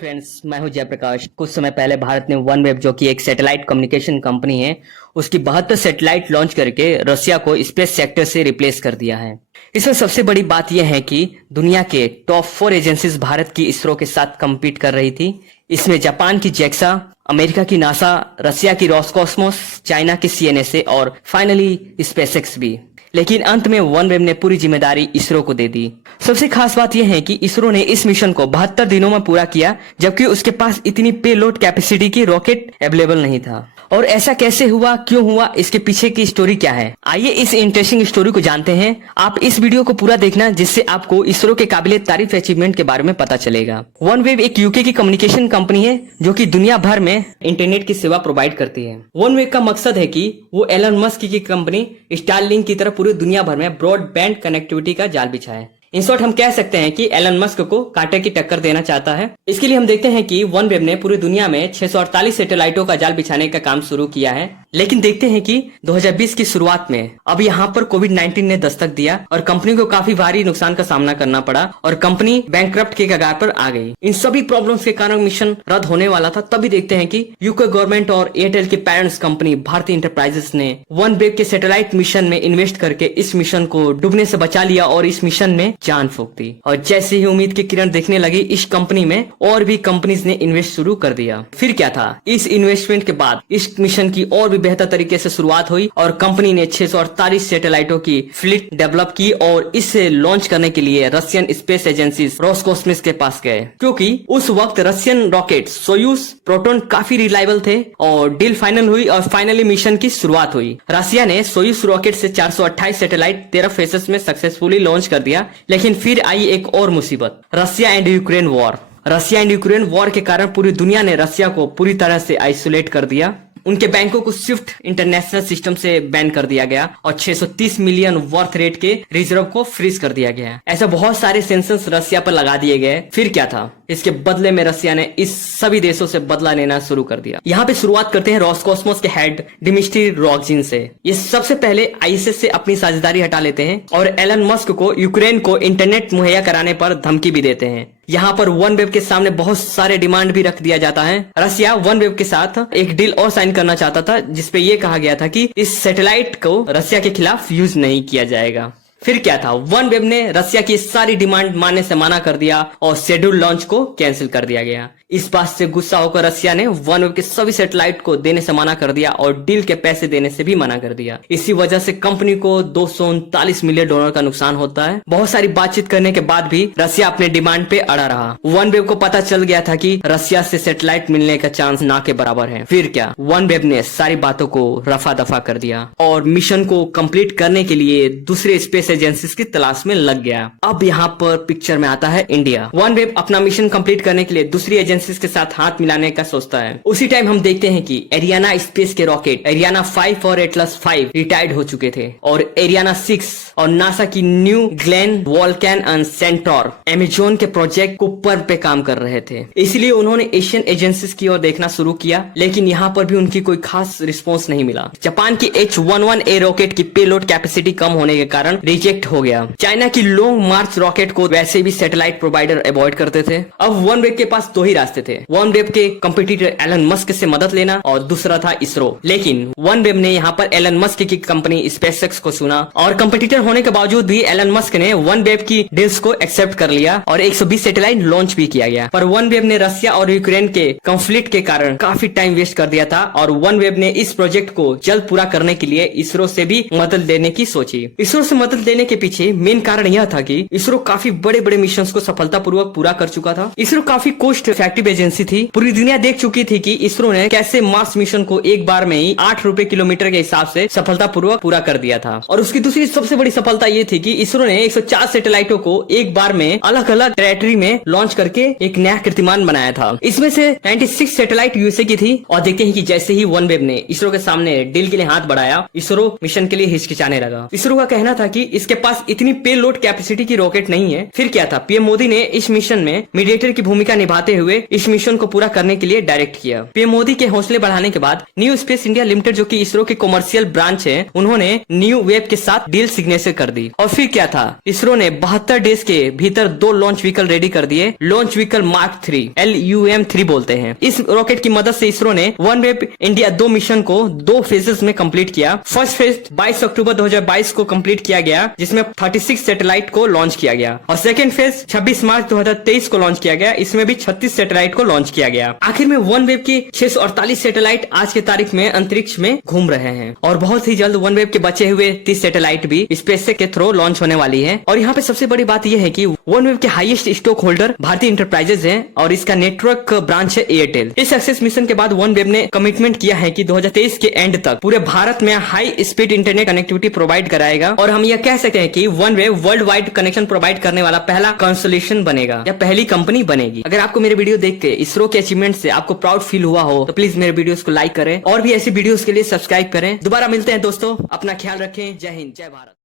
Friends, मैं हूं जयप्रकाश। कुछ समय पहले भारत ने वनवेब जो कि एक सैटेलाइट कम्युनिकेशन कंपनी है, उसकी 72 सैटेलाइट लॉन्च करके रसिया को स्पेस सेक्टर से रिप्लेस कर दिया है। इसमें सबसे बड़ी बात यह है कि दुनिया के टॉप 4 एजेंसीज भारत की इसरो के साथ कम्पीट कर रही थी। इसमें जापान की जेक्सा, अमेरिका की नासा, रसिया की रॉसकॉस्मोस, चाइना की सीएनएसए और फाइनली स्पेसएक्स भी। लेकिन अंत में वनवेब ने पूरी जिम्मेदारी इसरो को दे दी। सबसे खास बात यह है कि इसरो ने इस मिशन को 72 दिनों में पूरा किया, जबकि उसके पास इतनी पेलोड कैपेसिटी की रॉकेट अवेलेबल नहीं था। और ऐसा कैसे हुआ, क्यों हुआ, इसके पीछे की स्टोरी क्या है, आइए इस इंटरेस्टिंग स्टोरी को जानते हैं। आप इस वीडियो को पूरा देखना, जिससे आपको इसरो के काबिले तारीफ अचीवमेंट के बारे में पता चलेगा। वनवेब एक यूके की कम्युनिकेशन कंपनी है जो कि दुनिया भर में इंटरनेट की सेवा प्रोवाइड करती है। वनवेब का मकसद है कि वो एलन मस्क की कंपनी स्टारलिंक की तरह पूरी दुनिया भर में ब्रॉडबैंड कनेक्टिविटी का जाल बिछाए। इन शॉर्ट हम कह सकते हैं कि एलन मस्क को कांटे की टक्कर देना चाहता है। इसके लिए हम देखते हैं कि वनवेब ने पूरी दुनिया में 648 सैटेलाइटों का जाल बिछाने का काम शुरू किया है। लेकिन देखते हैं कि 2020 की शुरुआत में अब यहाँ पर कोविड-19 ने दस्तक दिया और कंपनी को काफी भारी नुकसान का सामना करना पड़ा और कंपनी बैंकक्रप्ट के कगार पर आ गई। इन सभी प्रॉब्लम्स के कारण मिशन रद्द होने वाला था। तभी देखते हैं कि यूके गवर्नमेंट और एयरटेल की पेरेंट्स कंपनी भारती इंटरप्राइजेस ने वनवेब के सैटेलाइट मिशन में इन्वेस्ट करके इस मिशन को डूबने से बचा लिया और इस मिशन में जान फूंक दी। और जैसे ही उम्मीद की किरण दिखने लगी, इस कंपनी में और भी कंपनीज ने इन्वेस्ट शुरू कर दिया। फिर क्या था, इस इन्वेस्टमेंट के बाद इस मिशन की और भी बेहतर तरीके से शुरुआत हुई और कंपनी ने 648 सैटेलाइटों की फ्लीट डेवलप की और इसे लॉन्च करने के लिए रशियन स्पेस एजेंसी रोसकॉस्मोस के पास गए, क्योंकि उस वक्त रशियन रॉकेट सोयूज, प्रोटॉन काफी रिलायबल थे और डील फाइनल हुई और फाइनली मिशन की शुरुआत हुई। रशिया ने सोयूज रॉकेट से 428 सैटेलाइट 13 फेसेस में सक्सेसफुली लॉन्च कर दिया। लेकिन फिर आई एक और मुसीबत, Russia and Ukraine war. Russia and Ukraine war के कारण पूरी दुनिया ने रशिया को पूरी तरह से आइसोलेट कर दिया। उनके बैंकों को स्विफ्ट इंटरनेशनल सिस्टम से बैन कर दिया गया और 630 मिलियन वर्थ रेट के रिजर्व को फ्रीज कर दिया गया। ऐसा बहुत सारे सैंक्शंस रशिया पर लगा दिए गए। फिर क्या था, इसके बदले में रशिया ने इस सभी देशों से बदला लेना शुरू कर दिया। यहाँ पे शुरुआत करते हैं रॉसकॉस्मोस के हेड डिमिट्री रोगोजिन से। ये सबसे पहले आईएसएस से अपनी साझेदारी हटा लेते हैं और एलन मस्क को यूक्रेन को इंटरनेट मुहैया कराने पर धमकी भी देते हैं। यहाँ पर वनवेब के सामने बहुत सारे डिमांड भी रख दिया जाता है। रशिया वनवेब के साथ एक डील और साइन करना चाहता था, जिसपे ये कहा गया था कि इस सैटेलाइट को रशिया के खिलाफ यूज नहीं किया जाएगा। फिर क्या था, वनवेब ने रशिया की सारी डिमांड मानने से मना कर दिया और शेड्यूल लॉन्च को कैंसिल कर दिया गया। इस बात से गुस्सा होकर रशिया ने वनवेब के सभी सैटेलाइट को देने से मना कर दिया और डील के पैसे देने से भी मना कर दिया। इसी वजह से कंपनी को $239 मिलियन का नुकसान होता है। बहुत सारी बातचीत करने के बाद भी रशिया अपने डिमांड पे अड़ा रहा। वनवेब को पता चल गया था कि रशिया से सैटेलाइट मिलने का चांस ना के बराबर है। फिर क्या, वनवेब ने सारी बातों को रफा दफा कर दिया और मिशन को कंप्लीट करने के लिए दूसरे स्पेस एजेंसीज की तलाश में लग गया। अब यहाँ पर पिक्चर में आता है इंडिया। वनवेब अपना मिशन कंप्लीट करने के लिए दूसरी एजेंसीज के साथ हाथ मिलाने का सोचता है। उसी टाइम हम देखते हैं कि एरियाना स्पेस के रॉकेट एरियाना 5 और एटलस 5 रिटायर्ड हो चुके थे और एरियाना 6 और नासा की New Glenn, Vulcan and Centaur Amazon के प्रोजेक्ट कुपर पे काम कर रहे थे। इसलिए उन्होंने एशियन एजेंसीज की ओर देखना शुरू किया, लेकिन यहाँ पर भी उनकी कोई खास रिस्पॉन्स नहीं मिला। जापान की H-11A रॉकेट की पेलोड कैपेसिटी कम होने के कारण रिजेक्ट हो गया। चाइना की लॉन्ग मार्च रॉकेट को वैसे भी सैटेलाइट प्रोवाइडर अवॉइड करते थे। अब वनवेब के पास दो ही रास्ते थे, वनवेब के कंपटीटर एलन मस्क से मदद लेना और दूसरा था इसरो। लेकिन वनवेब ने यहाँ पर एलन मस्क की कंपनी स्पेसएक्स को चुना और कंपटीटर होने के बावजूद भी एलन मस्क ने वनवेब की डील्स को एक्सेप्ट कर लिया और 120 सैटेलाइट लॉन्च भी किया गया। पर वनवेब ने रशिया और यूक्रेन के कॉन्फ्लिक्ट के कारण काफी टाइम वेस्ट कर दिया था और वनवेब ने इस प्रोजेक्ट को जल्द पूरा करने के लिए इसरो से भी मदद लेने की सोची। इसरो से मदद लेने के पीछे मेन कारण यह था कि इसरो काफी बड़े बड़े मिशन को सफलतापूर्वक पूरा कर चुका था। इसरो काफी कॉस्ट इफेक्टिव एजेंसी थी। पूरी दुनिया देख चुकी थी कि इसरो ने कैसे मार्स मिशन को एक बार में ही 8 रुपए किलोमीटर के हिसाब से सफलतापूर्वक पूरा कर दिया था। और उसकी दूसरी सबसे बड़ी सफलता ये थी कि इसरो ने 104 सैटेलाइटों को एक बार में अलग अलग टेरिटरी में लॉन्च करके एक नया कीर्तिमान बनाया था। इसमें से 96 सैटेलाइट यूएसए की थी। और देखते हैं कि जैसे ही वनवेब ने इसरो के सामने डील के लिए हाथ बढ़ाया, इसरो मिशन के लिए हिचकिचाने लगा। इसरो का कहना था कि इसके पास इतनी पेलोड कैपेसिटी की रॉकेट नहीं है। फिर क्या था, पीएम मोदी ने इस मिशन में मीडिएटर की भूमिका निभाते हुए इस मिशन को पूरा करने के लिए डायरेक्ट किया। पीएम मोदी के हौसले बढ़ाने के बाद न्यू स्पेस इंडिया लिमिटेड, जो कि इसरो की कॉमर्शियल ब्रांच है, उन्होंने न्यू वेब के साथ डील सिग्नेचर कर दी। और फिर क्या था, इसरो ने 72 डेज के भीतर 2 लॉन्च व्हीकल रेडी कर दिए। लॉन्च व्हीकल मार्क 3 LUM-3 बोलते हैं। इस रॉकेट की मदद से इसरो ने OneWeb इंडिया 2 मिशन को 2 फेजेस में कंप्लीट किया। फर्स्ट फेज 22 अक्टूबर 2022 को कंप्लीट किया गया, जिसमें 36 सैटेलाइट को लॉन्च किया गया। और सेकंड फेज 26 मार्च 2023 को लॉन्च किया गया, इसमें भी 36 सैटेलाइट को लॉन्च किया गया। आखिर में OneWeb की 648 सैटेलाइट आज के तारीख में अंतरिक्ष में घूम रहे हैं और बहुत ही जल्द OneWeb के बचे हुए 30 सैटेलाइट भी स्पेसएक्स के थ्रू लॉन्च होने वाली है। और यहाँ पे सबसे बड़ी बात यह है कि OneWeb के हाईएस्ट स्टॉक होल्डर भारतीय इंटरप्राइजेज है और इसका नेटवर्क ब्रांच है एयरटेल। इस सक्सेस मिशन के बाद OneWeb ने कमिटमेंट किया है कि 2023 के एंड तक पूरे भारत में high speed internet connectivity provide कराएगा। और हम यह कह सकते हैं कि OneWeb world wide connection provide करने वाला पहला कंसोलेशन बनेगा या पहली कंपनी बनेगी। अगर आपको मेरे वीडियो देख के इसरो के अचीवमेंट से आपको प्राउड फील हुआ हो तो प्लीज मेरे वीडियोस को लाइक करें और भी ऐसी वीडियोस के लिए सब्सक्राइब करें। दोबारा मिलते हैं दोस्तों, अपना ख्याल रखें। जय हिंद, जय भारत।